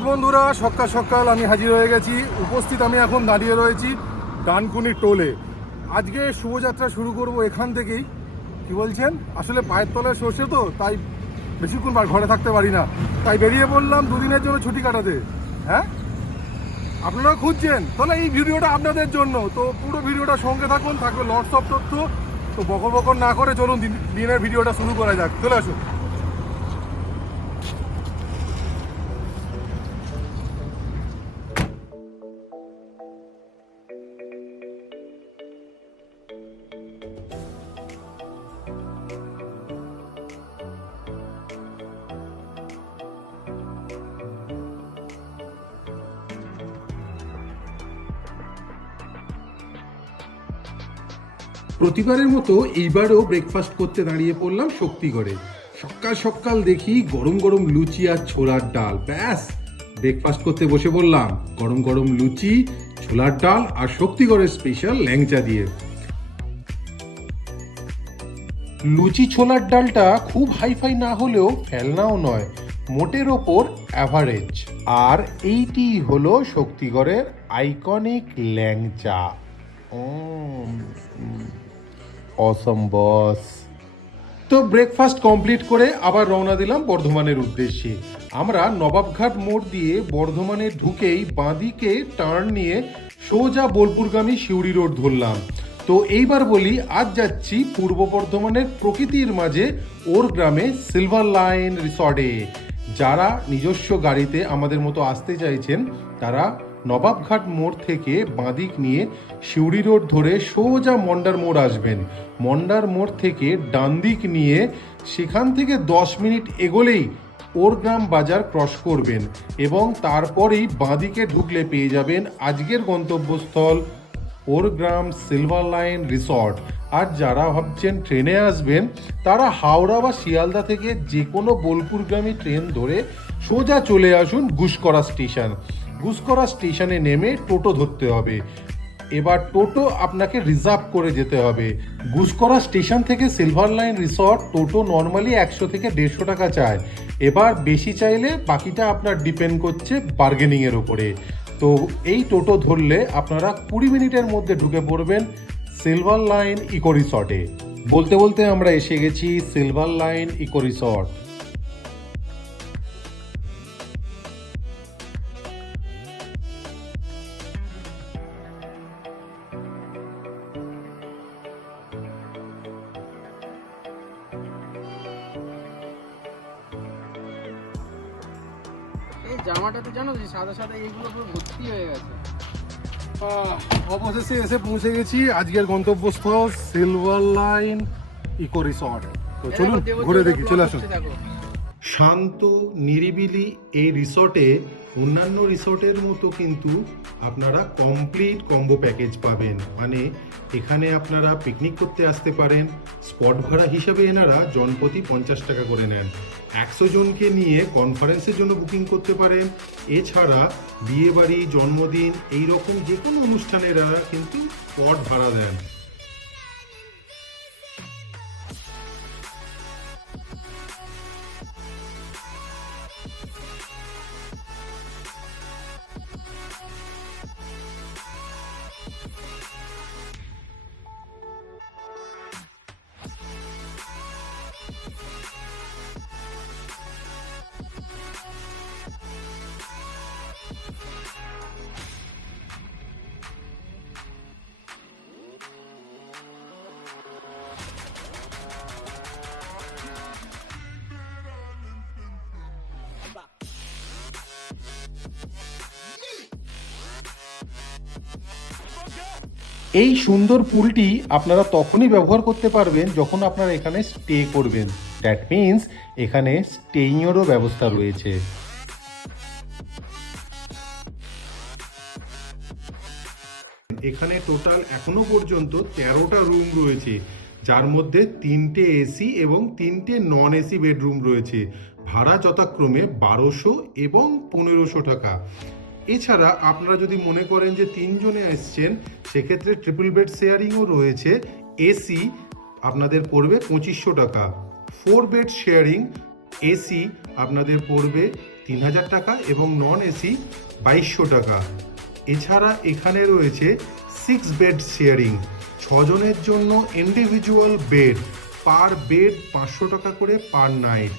সুপ্রভাত বন্ধুরা, সকাল সকাল আমি হাজির হয়ে গেছি। উপস্থিত আমি এখন দাঁড়িয়ে রয়েছি ডানকুনি টোলে। আজকে শুভযাত্রা শুরু করব এখান থেকেই। কি বলছেন, আসলে পায়ের তলায় সর্ষে তো, তাই বেশিক্ষণ ঘরে থাকতে পারি না, তাই বেরিয়ে পড়লাম দুদিনের জন্য ছুটি কাটাতে। হ্যাঁ, আপনারা খুঁজছেন তাহলে এই ভিডিওটা আপনাদের জন্য। তো পুরো ভিডিওটা সঙ্গে থাকুন, থাকবে লটস অফ তথ্য। তো বকর বকর না করে চলুন দিনের ভিডিওটা শুরু করা যাক। চলে আসুন। প্রতিবারের মতো এইবারও ব্রেকফাস্ট করতে দাঁড়িয়ে পড়লাম শক্তিগড়ে। সকাল সকাল দেখি গরম গরম লুচি আর ছোলার ডাল, ব্যাস ব্রেকফাস্ট করতে বসে পড়লাম। গরম গরম লুচি, ছোলার ডাল আর শক্তিগড়ের স্পেশাল ল্যাংচা দিয়ে। লুচি ছোলার ডালটা খুব হাইফাই না হলেও ফেলনাও নয়, মোটের ওপর অ্যাভারেজ। আর এইটি হলো শক্তিগড়ের আইকনিক ল্যাংচা। অসম বস। তো ব্রেকফাস্ট কমপ্লিট করে আবার রওনা দিলাম বর্ধমানের উদ্দেশ্যে। আমরা নবাবঘাট মোড় দিয়ে বর্ধমানে ঢুকেই বাঁদিকে টার্ন নিয়ে সোজা বোলপুরগামী সিউড়ি রোড ধরলাম। তো এইবার বলি, আজ যাচ্ছি পূর্ব বর্ধমানের প্রকৃতির মাঝে ওর গ্রামে সিলভার লাইন রিসর্টে। যারা নিজস্ব গাড়িতে আমাদের মতো আসতে চাইছেন তারা নবাবঘাট মোড় থেকে বাঁদিক নিয়ে সিউড়ি রোড ধরে সোজা মন্ডার মোড় আসবেন। মন্ডার মোড় থেকে ডান দিক নিয়ে সেখান থেকে 10 মিনিট এগোলেই ওর গ্রাম বাজার ক্রস করবেন এবং তারপরেই বাঁদিকে ঢুকলে পেয়ে যাবেন আজকের গন্তব্যস্থল ওর গ্রাম সিলভার লাইন রিসর্ট। আর যারা ভাবছেন ট্রেনে আসবেন তারা হাওড়া বা শিয়ালদা থেকে যে কোনো বোলপুরগামী ট্রেন ধরে সোজা চলে আসুন গুসকরা স্টেশন। গুসকরা স্টেশনে নেমে টোটো ধরতে হবে। এবার টোটো আপনাকে রিজার্ভ করে যেতে হবে। গুসকরা স্টেশন থেকে সিলভার লাইন রিসর্ট টোটো নর্মালি 100 থেকে 150 টাকা চায়। এবার বেশি চাইলে বাকিটা আপনার ডিপেন্ড করছে বার্গেনিংয়ের ওপরে। তো এই টোটো ধরলে আপনারা 20 মিনিটের মধ্যে ঢুকে পড়বেন সিলভার লাইন ইকো রিসর্টে। বলতে বলতে আমরা এসে গেছি সিলভার লাইন ইকো রিসর্ট। এই জামাটাতে জানো যে সাদা সাদা এইগুলো পুরো ভর্তি হয়ে গেছে। অবশেষে এসে পৌঁছে গেছি আজকের গন্তব্যস্থল সিলভার লাইন ইকো রিসর্ট। তো চলুন ঘুরে দেখি, চলে আসুন। শান্ত নিরিবিলি এই রিসর্টে অন্যান্য রিসর্টের মতো কিন্তু আপনারা কমপ্লিট কম্বো প্যাকেজ পাবেন। মানে এখানে আপনারা পিকনিক করতে আসতে পারেন। স্পট ভাড়া হিসেবে এনারা জনপ্রতি 50 টাকা করে নেন। 100 জনকে নিয়ে কনফারেন্সের জন্য বুকিং করতে পারেন। এছাড়া বিয়েবাড়ি, জন্মদিন এই রকম যে কোনো অনুষ্ঠানে এনারা কিন্তু স্পট ভাড়া দেন। এই সুন্দর পুলটি আপনারা তখনই ব্যবহার করতে পারবেন যখন আপনারা এখানে স্টে করবেন। দ্যাট মিনস এখানে স্টেইংয়েরও ব্যবস্থা রয়েছে। এখানে টোটাল এখনো পর্যন্ত 13টা রুম রয়েছে, যার মধ্যে 3টে এসি এবং 3টে নন এসি বেডরুম রয়েছে। ভাড়া যথাক্রমে 1200 এবং 1500 টাকা। এছাড়া আপনারা যদি মনে করেন যে 3 জনে আসছেন, সেক্ষেত্রে ট্রিপল বেড শেয়ারিংও রয়েছে। এসি আপনাদের পড়বে 2500 টাকা, 4 বেড শেয়ারিং এসি আপনাদের পড়বে 3000 টাকা এবং নন এসি 2200 টাকা। এছাড়া এখানে রয়েছে 6 বেড শেয়ারিং, 6 জনের জন্য ইন্ডিভিজুয়াল বেড, পার বেড 500 টাকা করে পার নাইট।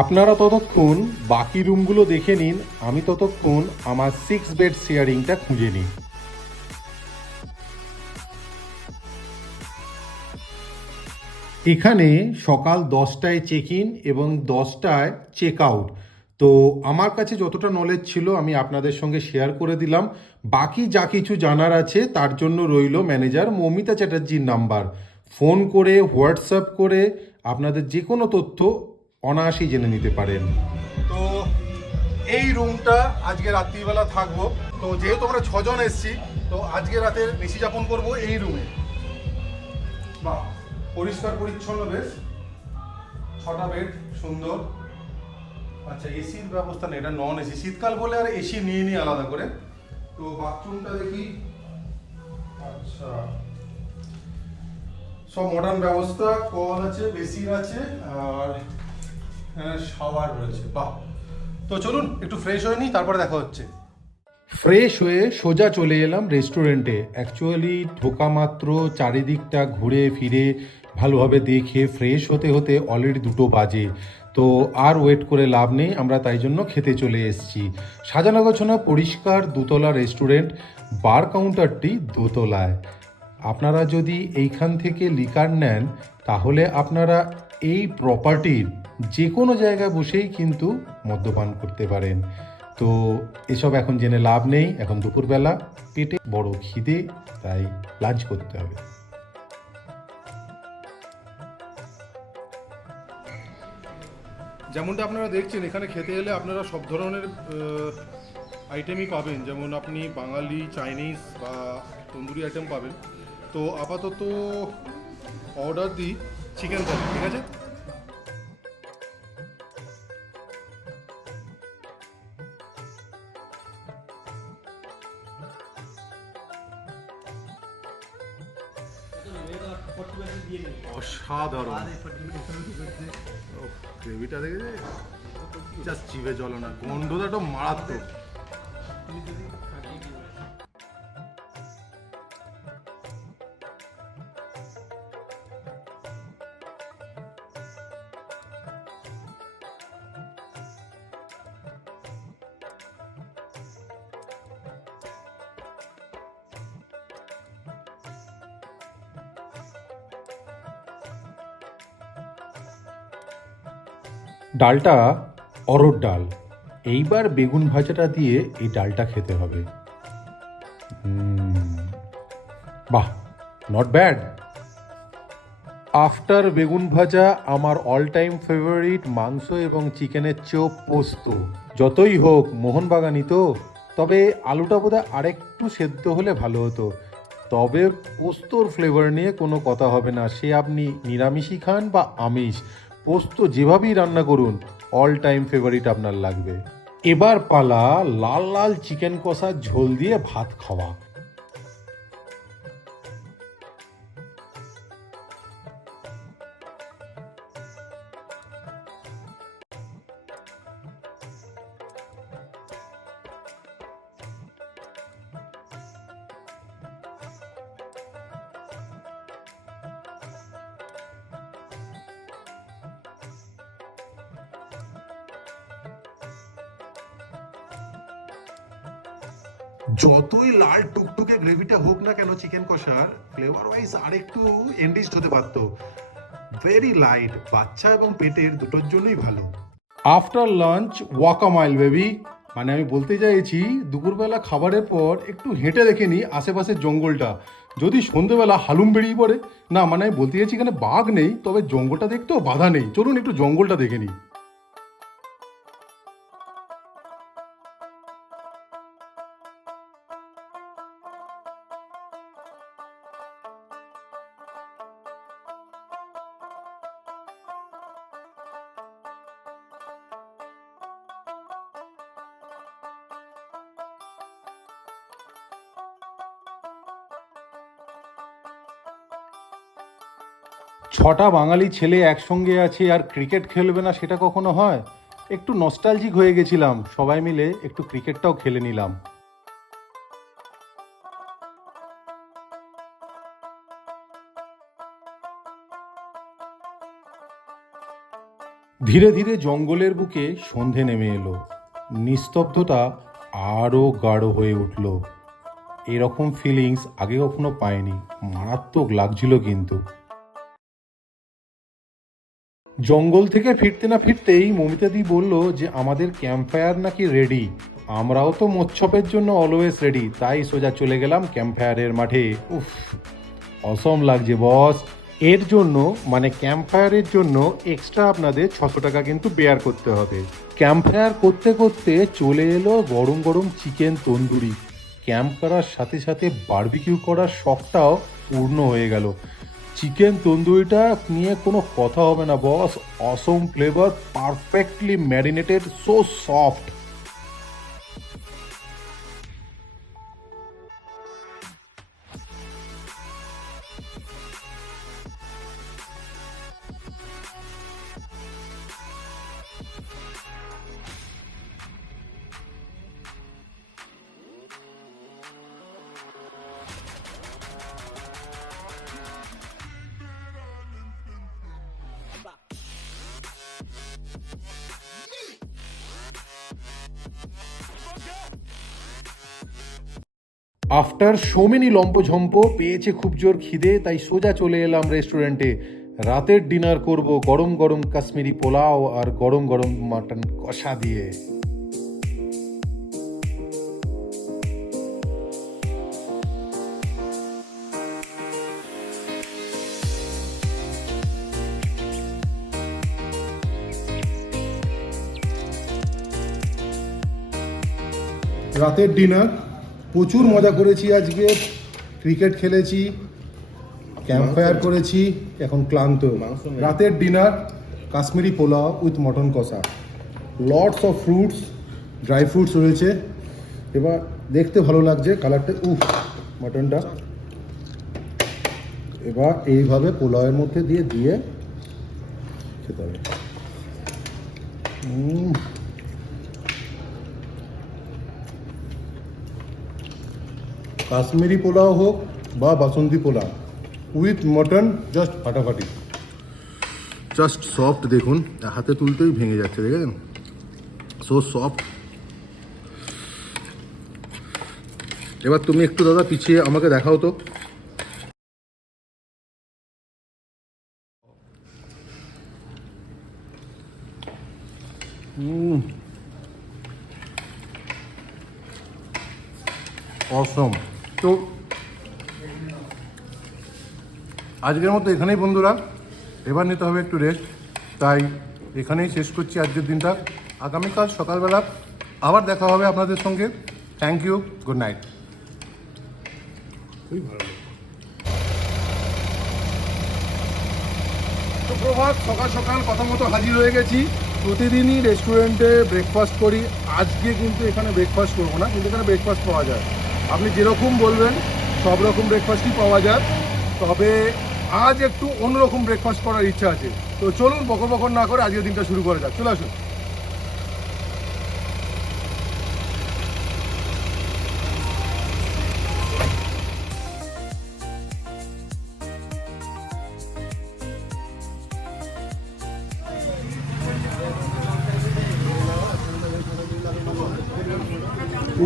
আপনারা ততক্ষণ বাকি রুমগুলো দেখে নিন, আমি ততক্ষণ আমার 6 বেড শেয়ারিংটা খুঁজে নিই। এখানে সকাল 10টায় চেক ইন এবং 10টায় চেক আউট। তো আমার কাছে যতটা নলেজ ছিল আমি আপনাদের সঙ্গে শেয়ার করে দিলাম। বাকি যা কিছু জানার আছে তার জন্য রইল ম্যানেজার মৌমিতা চ্যাটার্জির নাম্বার। ফোন করে হোয়াটসঅ্যাপ করে আপনাদের যে কোনো তথ্য অনায়াসেই জেনে নিতে পারেন। তো এই রুমটা আজকে রাত্রিবেলা থাকবো। তো যেহেতু আমরা 6 জন এসেছি, তো আজকে রাতের নিশি যাপন করবো এই রুমে। বাহ, পরিষ্কার পরিচ্ছন্ন বেশ, 6টা বেড, সুন্দর। আচ্ছা, এসির ব্যবস্থা নেই, এটা নন এসি, শীতকাল বলে আর এসি নিয়ে নিই আলাদা করে। তো বাথরুমটা দেখি, আচ্ছা সব মডার্ন ব্যবস্থা, কল আছে, বেসিন আছে, আর শাওয়ার রয়েছে। বাহ, তো চলুন একটু ফ্রেশ হয়ে নিই, তারপরে দেখা হচ্ছে। ফ্রেশ হয়ে সোজা চলে এলাম রেস্টুরেন্টে। অ্যাকচুয়ালি ঢোকা মাত্র চারিদিকটা ঘুরে ফিরে ভালোভাবে দেখে ফ্রেশ হতে হতে অলরেডি 2টো বাজে। তো আর ওয়েট করে লাভ নেই, আমরা তাই জন্য খেতে চলে এসেছি। সাজানো গোছানো পরিষ্কার দোতলা রেস্টুরেন্ট, বার কাউন্টারটি দোতলায়। আপনারা যদি এইখান থেকে লিকার নেন তাহলে আপনারা এই প্রপার্টির যে কোনো জায়গায় বসেই কিন্তু মদ্যপান করতে পারেন। তো এসব এখন জেনে লাভ নেই, এখন দুপুরবেলা, পেটে বড় খিদে, তাই লাঞ্চ করতে হবে। যেমনটা আপনারা দেখছেন, এখানে খেতে এলে আপনারা সব ধরনের আইটেমই পাবেন, যেমন আপনি বাঙালি, চাইনিজ বা তন্দুরি আইটেম পাবেন। তো আপাতত অর্ডার দিই চিকেন থালি, ঠিক আছে? অসাধারণ গ্রেভিটা দেখেছে, জাস্ট জিভে জলে না, গন্ধটা একটু মারাত্মক। ডালটা অরহর ডাল, এইবার বেগুন ভাজাটা দিয়ে এই ডালটা খেতে হবে। বাহ, নট ব্যাড। আফটার বেগুন ভাজা আমার অল টাইম ফেভারিট মাংস এবং চিকেনের চোপ পোস্ত। যতই হোক মোহনবাগানি তো, তবে আলুটা বোধহয় আরেকটু সেদ্ধ হলে ভালো হতো। তবে পোস্তর ফ্লেভার নিয়ে কোনো কথা হবে না, সে আপনি নিরামিষই খান বা আমিষ, পোস্ত যেভাবেই রান্না করুন অল টাইম ফেভারিট আপনার লাগবে। এবার পালা লাল লাল চিকেন কষার ঝোল দিয়ে ভাত খাওয়া। যতই লাল টুকটুকে গ্রেভিটা হোক না কেন চিকেন কষার, ফ্লেভার ওয়াইজ আরেকটু এনরিচড হতে পারতো। ভেরি লাইট, বাচ্চা এবং পেটের দুটোর জন্যই ভালো। আফটার লাঞ্চ ওয়াক আ মাইল বেবি, মানে আমি বলতে চাইছি দুপুরবেলা খাবারের পর একটু হেঁটে দেখে নিই আশেপাশের জঙ্গলটা, যদি সন্ধেবেলা হালুম বেরিয়ে পড়ে। না, মানে আমি বলতে চাইছি এখানে বাঘ নেই, তবে জঙ্গলটা দেখতেও বাধা নেই। চলুন একটু জঙ্গলটা দেখে নিই। ছটা বাঙালি ছেলে একসঙ্গে আছে আর ক্রিকেট খেলবে না, সেটা কখনো হয়? একটু নস্টালজিক হয়ে গেছিলাম, সবাই মিলে একটু ক্রিকেটটাও খেলে নিলাম। ধীরে ধীরে জঙ্গলের বুকে সন্ধে নেমে এলো, নিস্তব্ধতা আরও গাঢ় হয়ে উঠল। এরকম ফিলিংস আগে কখনো পাইনি, মারাত্মক লাগছিল কিন্তু। জঙ্গল থেকে ফিরতে না ফিরতেই মমিতাদি বলল যে আমাদের ক্যাম্প ফায়ার নাকি রেডি। আমরাও তো মোচ্ছপের জন্য অলওয়েজ রেডি, তাই সোজা চলে গেলাম ক্যাম্প ফায়ারের মাঠে। উফ, অসম লাগছে বস। এর জন্য মানে ক্যাম্প ফায়ারের জন্য এক্সট্রা আপনাদের 600 টাকা কিন্তু বেয়ার করতে হবে। ক্যাম্প ফায়ার করতে করতে চলে এলো গরম গরম চিকেন তন্দুরি। ক্যাম্প করার সাথে সাথে বারবিকিউ করার শখটাও পূর্ণ হয়ে গেল। চিকেন তন্দুরিটা নিয়ে কোনো কথা হবে না boss, awesome flavour, perfectly marinated, so soft. After so many লম্পঝম্প পেয়েছে খুব জোর খিদে, তাই সোজা চলে এলাম রেস্টুরেন্টে। রাতের ডিনার করব গরম গরম কাশ্মীরি পোলাও আর গরম গরম মাটন কষা দিয়ে। রাতের ডিনার প্রচুর মজা করেছি আজকে, ক্রিকেট খেলেছি, ক্যাম্প ফায়ার করেছি, এখন ক্লান্ত। রাতের dinner Kashmiri pulao with mutton কষা, lots of fruits, dry fruits রয়েছে। এবার দেখতে ভালো লাগছে কালারটা, উফ মটনটা। এবার এইভাবে পোলাওয়ের মধ্যে দিয়ে দিয়ে খেতে হবে। কাশ্মীরি পোলাও হোক বা বাসন্তী পোলাও উইথ মটন, জাস্ট ফাটাফাটি, জাস্ট সফট। দেখুন হাতে তুলতেই ভেঙে যাচ্ছে, দেখেছেন, সো সফট। এবার তুমি একটু দাদা পিছিয়ে আমাকে দেখাও তো। অসম। তো আজকের মতো এখানেই বন্ধুরা, এবার নিতে হবে একটু রেস্ট, তাই এখানেই শেষ করছি আজকের দিনটা। আগামীকাল সকালবেলা আবার দেখা হবে আপনাদের সঙ্গে। Thank you, good night. সুপ্রভাত, সকাল সকাল কথা মতো হাজির হয়ে গেছি। প্রতিদিনই রেস্টুরেন্টে ব্রেকফাস্ট করি, আজকে কিন্তু এখানে ব্রেকফাস্ট করবো না, কিন্তু এখানে ব্রেকফাস্ট পাওয়া যায়। আপনি যেরকম বলবেন সব রকম ব্রেকফাস্টই পাওয়া যায়, তবে আজ একটু অন্যরকম ব্রেকফাস্ট করার ইচ্ছা আছে। তো চলুন বকর বকর না করে আজকের দিনটা শুরু করা যাক, চলে আসুন।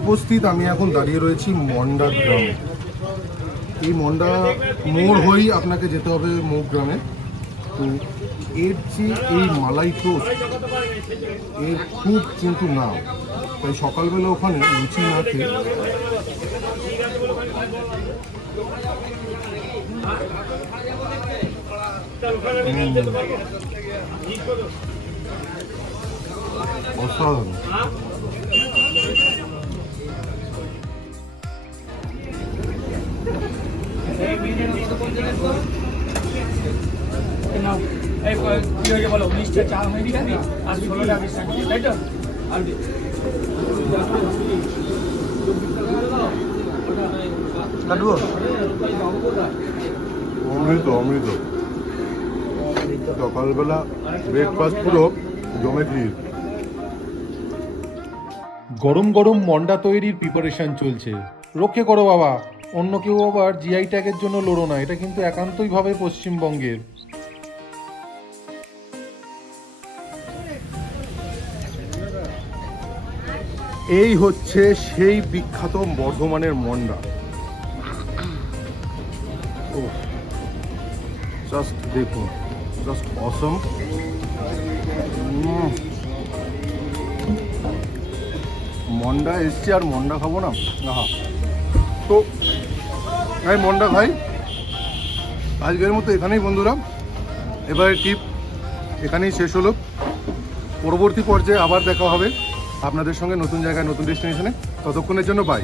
উপস্থিত আমি এখন দাঁড়িয়ে রয়েছি মন্ডা গ্রামে। এই মন্ডা মোড় হয়েই আপনাকে যেতে হবে মুখ গ্রামে। তো এর যে এই মালাই টোস্ট, এর খুব কিন্তু নাম, তাই সকালবেলা ওখানে লুচি না খেয়ে অসাধারণ। বলো 19টা চা হয়ে গেছে আর 16টা বিস্কুট, তাই তো? আর অমৃত অমৃত। সকালবেলা ব্রেকফাস্ট পুরো জমে ক্ষীর। গরম গরম মন্ডা তৈরির প্রিপারেশন চলছে। রক্ষে করো বাবা, অন্য কেউ আবার জিআই ট্যাগের জন্য লড়ো না, এটা কিন্তু একান্তইভাবে পশ্চিমবঙ্গের। এই হচ্ছে সেই বিখ্যাত বর্ধমানের মন্ডা। ও জাস্ট দেখুন, জাস্ট অসম। মন্ডা এসছি আর মন্ডা খাবো না? আহা, তো আমি মন্ডা খাই। আজকের মতো এখানেই বন্ধুরা, এবারে টিপ এখানেই শেষ হলো। পরবর্তী পর্যায়ে আবার দেখা হবে আপনাদের সঙ্গে নতুন জায়গায় নতুন ডেস্টিনেশনে। ততক্ষণের জন্য বাই।